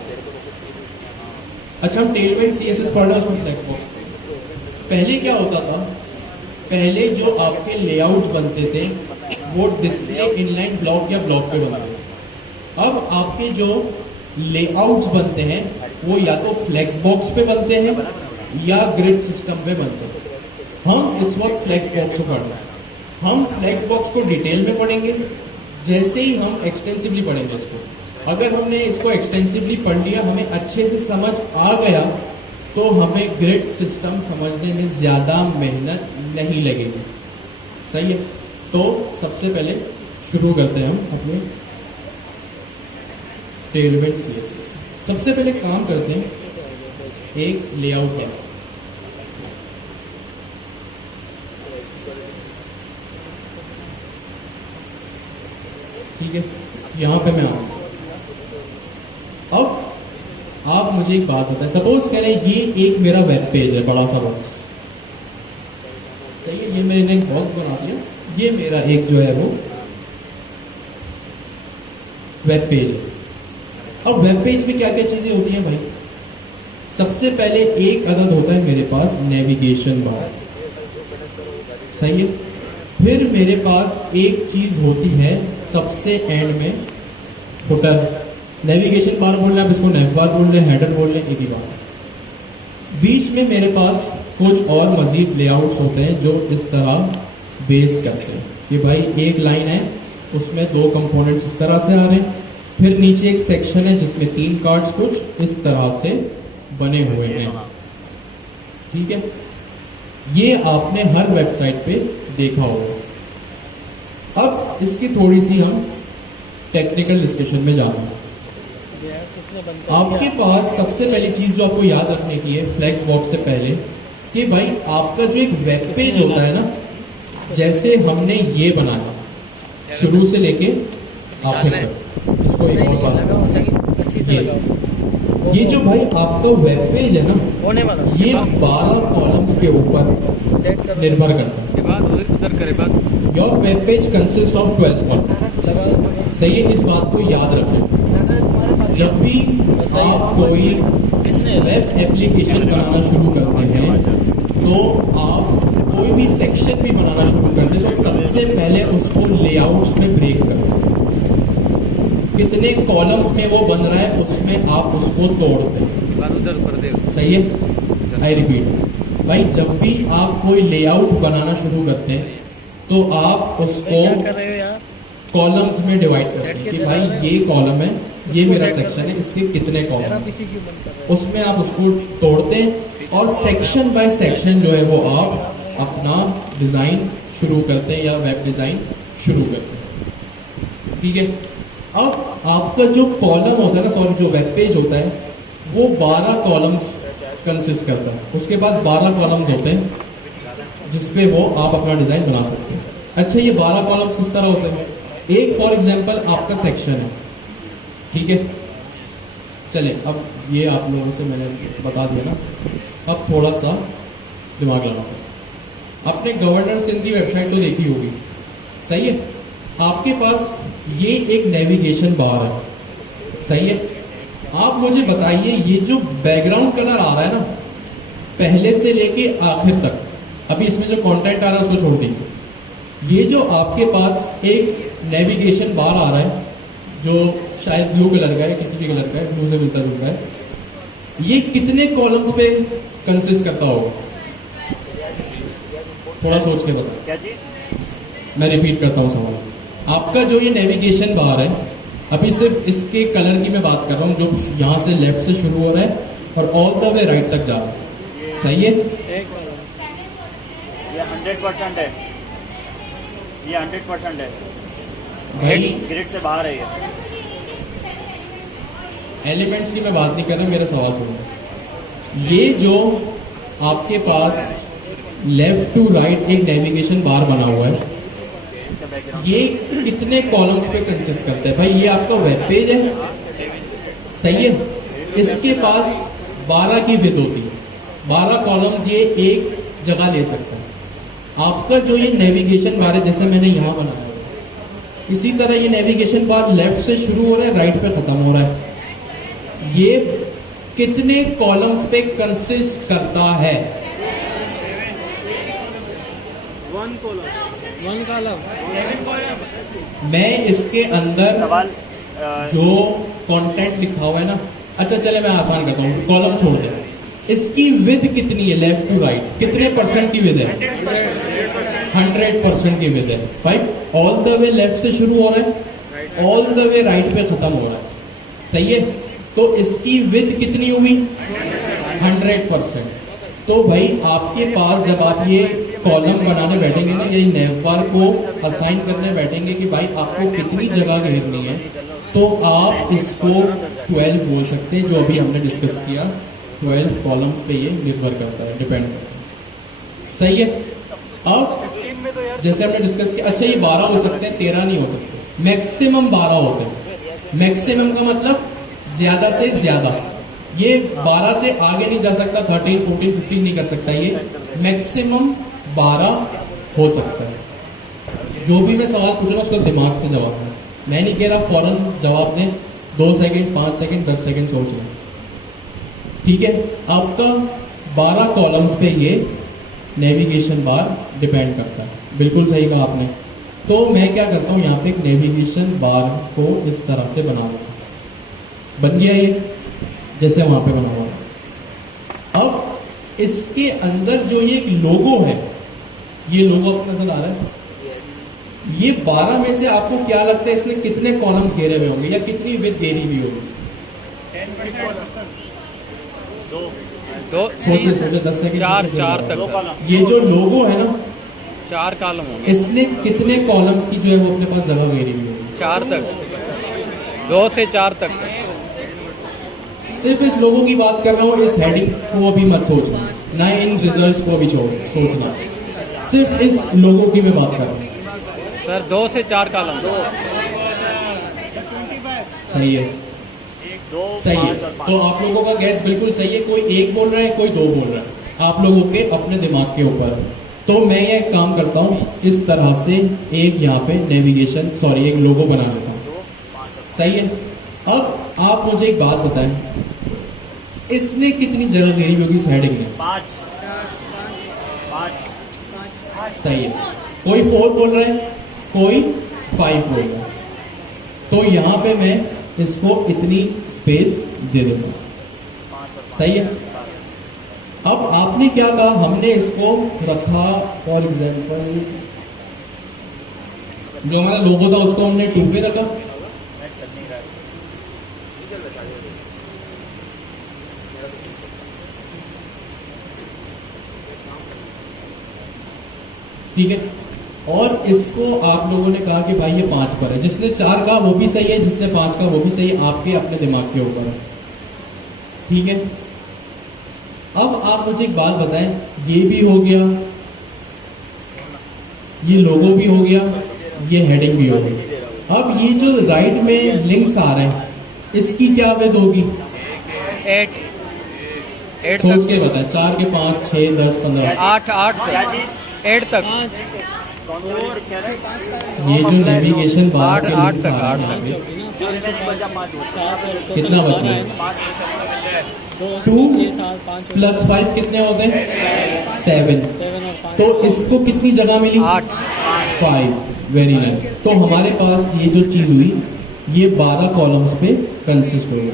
अच्छा हम टेलविंड सीएसएस पढ़ रहे हैं उसमें फ्लेक्स बॉक्स। पहले क्या होता था, पहले जो आपके लेआउट्स बनते थे वो डिस्प्ले इनलाइन ब्लॉक या ब्लॉक पे बनते थे। अब आपके जो लेआउट्स बनते हैं वो या तो फ्लेक्स बॉक्स पे बनते हैं या ग्रिड सिस्टम पे बनते हैं। हम इस वक्त फ्लेक्स बॉक्स को पढ़ रहे हैं। हम फ्लेक्स बॉक्स को डिटेल में पढ़ेंगे, जैसे ही हम एक्सटेंसिवली पढ़ेंगे इसको। अगर हमने इसको एक्सटेंसिवली पढ़ लिया, हमें अच्छे से समझ आ गया, तो हमें ग्रिड सिस्टम समझने में ज़्यादा मेहनत नहीं लगेगी। सही है, तो सबसे पहले शुरू करते हैं हम अपने टेलविंड सीएसएस। सबसे पहले काम करते हैं, एक लेआउट है। ठीक है, यहां पे मैं आऊँ। अब आप मुझे एक बात बताएं, सपोज करें ये एक मेरा वेब पेज है, बड़ा सा बॉक्स। सही है, ये मैंने एक बॉक्स बना दिया, ये मेरा एक जो है वो वेब पेज है। अब वेब पेज में क्या क्या चीजें होती हैं भाई? सबसे पहले एक अदद होता है मेरे पास नेविगेशन बार। सही है, फिर मेरे पास एक चीज होती है सबसे एंड में फुटर। नेविगेशन बार बोल रहे हैं, अब इसको नेव बार बोल रहे हैं, हेडर बोल रहे हैं, एक ही बात। बीच में मेरे पास कुछ और मजीद लेआउट्स होते हैं जो इस तरह बेस करते हैं कि भाई एक लाइन है, उसमें दो कंपोनेंट्स इस तरह से आ रहे हैं। फिर नीचे एक सेक्शन है जिसमें 3 कार्ड्स कुछ इस तरह से बने हुए हैं। ठीक है, ये आपने हर वेबसाइट पे देखा होगा। अब इसकी थोड़ी सी हम टेक्निकल डिस्कशन में जाते हैं। आपके पास सबसे पहली चीज जो आपको याद रखने की है फ्लेक्स बॉक्स से पहले, कि भाई आपका जो एक वेब पेज होता है ना, जैसे हमने ये बनाया शुरू से लेके आखिर तक, इसको एक और बात, ये जो भाई आपका वेब पेज है ना, ये 12 कॉलम्स के ऊपर निर्भर करता है। Your web page consist of 12 column. सही है, इस बात को याद रखें। जब भी आप कोई वेब एप्लीकेशन बनाना शुरू करते हैं, तो आप कोई भी सेक्शन भी बनाना शुरू करते हैं, तो सबसे पहले उसको लेआउट्स में ब्रेक करें। कितने कॉलम्स में वो बन रहा है उसमें आप उसको तोड़ दें। सही है, आई रिपीट भाई, जब भी आप कोई लेआउट बनाना शुरू करते हैं तो आप उसको कॉलम्स में डिवाइड करते हैं कि भाई ये कॉलम है, ये मेरा सेक्शन है, इसके कितने कॉलम, उसमें आप उसको तोड़ते हैं और सेक्शन बाय सेक्शन जो है वो आप अपना डिज़ाइन शुरू करते हैं या वेब डिज़ाइन शुरू करते हैं। ठीक है, अब आपका जो कॉलम होता है ना, सॉरी जो वेब पेज होता है, वो 12 कॉलम्स कंसिस्ट करता है। उसके पास 12 कॉलम्स होते हैं जिसपे वो आप अपना डिज़ाइन बना सकते हैं। अच्छा, ये 12 कॉलम्स किस तरह होते हैं? एक फॉर एग्जांपल आपका सेक्शन है, ठीक है, चले अब ये आप लोगों से मैंने बता दिया ना, अब थोड़ा सा दिमाग लगाओ। आपने गवर्नर सिंध की वेबसाइट तो देखी होगी, सही है। आपके पास ये एक नेविगेशन बार है, सही है। आप मुझे बताइए, ये जो बैकग्राउंड कलर आ रहा है ना, पहले से लेके आखिर तक, अभी इसमें जो कंटेंट आ रहा है उसको छोड़ दीजिए, ये जो आपके पास एक नेविगेशन बार आ रहा है जो शायद ब्लू कलर का है, किसी भी कलर का है, ब्लू से मिलता जुलता है, ये कितने कॉलम्स पे कंसिस्ट करता होगा? थोड़ा सोच के बताओ। क्या चीज? मैं रिपीट करता हूँ सवाल। आपका जो ये नेविगेशन बार है, अभी सिर्फ इसके कलर की मैं बात कर रहा हूँ, जो यहाँ से लेफ्ट से शुरू हो रहा है और ऑल द वे राइट तक जा रहा है, सही है। ये 100% है, ये 100% है भाई, ग्रिड से बाहर है ये। एलिमेंट्स की मैं बात नहीं कर रहा, मेरा सवाल सुनो। ये जो आपके पास लेफ्ट टू राइट एक नेविगेशन बार बना हुआ है। इसका बैकग्राउंड ये कितने कॉलम्स पे कंसिस्ट करता है? भाई ये आपका वेब पेज है, सही है। इसके पास 12 की विड्थ होती है, 12 कॉलम्स ये एक जगह ले सकता है। आपका जो ये नेविगेशन बार है, जैसे मैंने यहाँ बनाया है, इसी तरह ये नेविगेशन बार लेफ्ट से शुरू हो रहा है, राइट पे खत्म हो रहा है। ये कितने कॉलम्स पे कंसिस्ट करता है? One column. मैं इसके अंदर सवाल जो कंटेंट लिखा हुआ है ना, अच्छा चले मैं आसान करता हूँ, कॉलम छोड़ दे। इसकी विड्थ कितनी है लेफ्ट टू राइट? कितने परसेंट की विड्थ है? 100% की विड्थ है। भाई ऑल द वे लेफ्ट से शुरू हो रहा है, ऑल द वे राइट पे खत्म हो रहा है, सही है। तो इसकी विड्थ कितनी हुई? 100%। तो भाई आपके पास जब आप ये कॉलम बनाने बैठेंगे ना, ये नेवर को असाइन करने बैठेंगे कि भाई आपको कितनी जगह घेरनी है, तो आप इसको 12 बोल सकते हैं, जो अभी हमने डिस्कस किया। 12 कॉलम्स पे ये निर्भर करता है, डिपेंड करता है, सही है। अब जैसे हमने डिस्कस किया, अच्छा ये 12 हो सकते हैं, 13 नहीं हो सकते, मैक्सिमम 12 होते हैं। मैक्सिमम का मतलब ज्यादा से ज्यादा, ये 12 से आगे नहीं जा सकता, 13, 14, 15 नहीं कर सकता, ये मैक्सिमम 12 हो सकता है। जो भी मैं सवाल पूछूंगा उसको दिमाग से जवाब दें। मैं नहीं कह रहा फौरन जवाब दें, 2 सेकंड, 5 सेकंड, 10 सेकंड सोच लें, ठीक है। आपका 12 कॉलम्स पे ये नेविगेशन बार डिपेंड करता है, बिल्कुल सही कहा आपने। तो मैं क्या करता हूँ, यहाँ पे एक नेविगेशन बार को इस तरह से बना देता हूँ। बन गया ये, जैसे वहां पे बना हुआ। अब इसके अंदर जो ये लोगो है, ये लोगो आपको नजर आ रहा है, ये 12 में से आपको क्या लगता है इसने कितने कॉलम्स घेरे हुए होंगे या कितनी विड्थ घेरी हुई होगी? 2 सोचे 10 सेकंड, 4 दो तक। कॉलम। ये जो लोगो है ना, 4 कॉलम होंगे, इसने कितने कॉलम्स की जो है वो अपने पास जगह घेरी हुई होगी? 4 तक, 2 से 4 तक। सिर्फ इस लोगों की बात कर रहा हूँ, इस हेडिंग को अभी मत सोचना, ना इन रिजल्ट्स को अभी सोचना, सिर्फ इस लोगों की मैं बात कर रहा हूँ। सर 2 से 4 कॉलम। सही है, दो, सही है। 5 और 5। तो आप लोगों का गैस बिल्कुल सही है, कोई 1 बोल रहा है, कोई 2 बोल रहा है, आप लोगों के अपने दिमाग के ऊपर। तो मैं ये काम करता हूँ, इस तरह से एक यहाँ पे नेविगेशन, सॉरी एक लोगो बना लेता हूँ, सही है। अब आप मुझे एक बात बताएं, इसने कितनी जगह घेरी होगी इस हेडिंग ने? 5। सही है। कोई 4 बोल रहा है, कोई 5 बोल रहा है, तो यहाँ पे मैं इसको इतनी स्पेस दे दूंगा, सही है। अब आपने क्या कहा, हमने इसको रखा फॉर एग्जाम्पल, जो हमारा लोगो था उसको हमने 2 पे रखा, ठीक है। और इसको आप लोगों ने कहा कि भाई ये 5 पर है, जिसने 4 कहा वो भी सही है, जिसने 5 कहा वो भी सही है, आपके अपने दिमाग के ऊपर है, ठीक है। अब आप मुझे एक बात बताएं, ये भी हो गया, ये लोगो भी हो गया, ये हेडिंग भी हो गई। अब ये जो राइट में लिंक्स आ रहे हैं, इसकी क्या विड्थ होगी? 8 सोच तक। के बताएं, 4 के 5, 6, 10, 15, 8 क्या से चीज? 8 तक। कौन सा वाली कह रहे हैं? ये जो नेविगेशन बार के 8 लिंक्स तक, आ 8 रहे हैं यहाँ तक। पे, जो रिजल्ट बचा 5 कितना बच गया? 2 + 5 कितने होते हैं? 7। तो इसको कितनी जगह मिली? 8। 5। Very nice. तो हमारे पास ये जो चीज हुई, ये 12 कॉलम्स पे कंसिस्ट हो गई,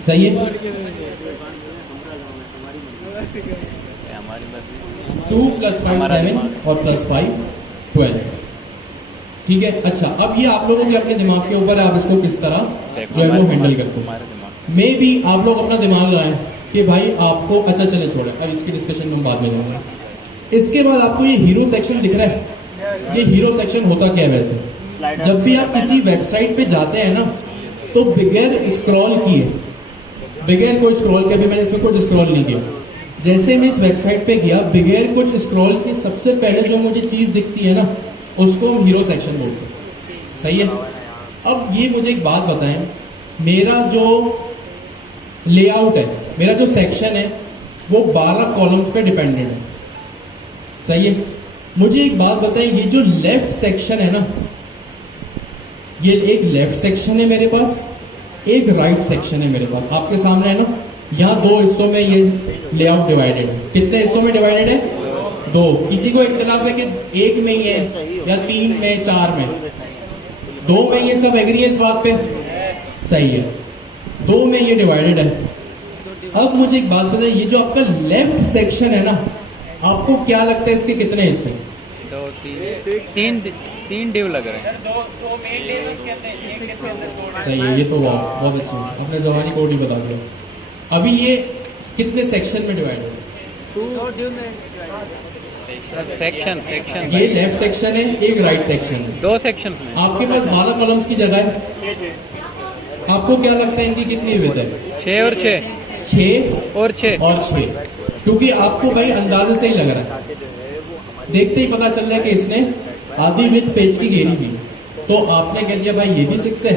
सही है। 2 + 5 7 और +5 12, ठीक है। अच्छा, अब ये आप लोगों के अपने दिमाग के ऊपर है, आप इसको किस तरह जो है वो हैंडल करते हो। मे भी आप लोग अपना दिमाग लगाएं कि भाई आपको, अच्छा चले छोड़े, अब इसकी डिस्कशन में बाद में जाऊंगा। इसके बाद आपको ये हीरो सेक्शन दिख रहा है, ये हीरो सेक्शन होता क्या है वैसे? जब भी आप किसी वेबसाइट पे जाते हैं ना, तो बगैर स्क्रॉल किए, बगैर कोई स्क्रॉल किए, अभी मैंने इसमें कुछ स्क्रॉल नहीं किया, जैसे मैं इस वेबसाइट पे गया, बगैर कुछ स्क्रॉल के सबसे पहले जो मुझे चीज दिखती है ना, उसको हम हीरो सेक्शन बोलते हैं। सही है। अब ये मुझे एक बात बताएं, मेरा जो लेआउट है, मेरा जो सेक्शन है, वो 12 कॉलम्स पे डिपेंडेंट है। सही है। मुझे एक बात बताएं, ये जो लेफ्ट सेक्शन है ना, ये एक लेफ्ट सेक्शन है मेरे पास, एक राइट सेक्शन है मेरे पास, आपके सामने है ना। यहाँ 2 हिस्सों में ये लेआउट डिवाइडेड है। कितने हिस्सों में डिवाइडेड है? 2। किसी को इख्तिलाफ है कि 1 में ही है या 3 में, 4 में? 2 में ये सब एग्री है इस बात पे? सही है। 2 में ये डिवाइडेड है। अब मुझे एक बात बताइए, ये जो आपका लेफ्ट सेक्शन है ना, आपको क्या लगता है इसके कितने हिस्से? 2 3 डिव लग रहे हैं। सही है। ये तो बहुत अच्छा है, आपने ज़बानी कोड ही बता दिया। अभी ये कितने सेक्शन में डिवाइड है? सेक्शन ये लेफ्ट सेक्शन है, एक राइट सेक्शन है। 2 सेक्शन में। आपके पास 12 कॉलम्स की जगह है। आपको क्या लगता है इनकी कितनी विड्थ है? 6 और 6 6 और 6 और 6, क्योंकि आपको भाई अंदाजे से ही लग रहा है, देखते ही पता चल रहा है कि इसने आधी विड्थ पेज की घेरी भी। तो आपने कह दिया भाई ये भी 6 है,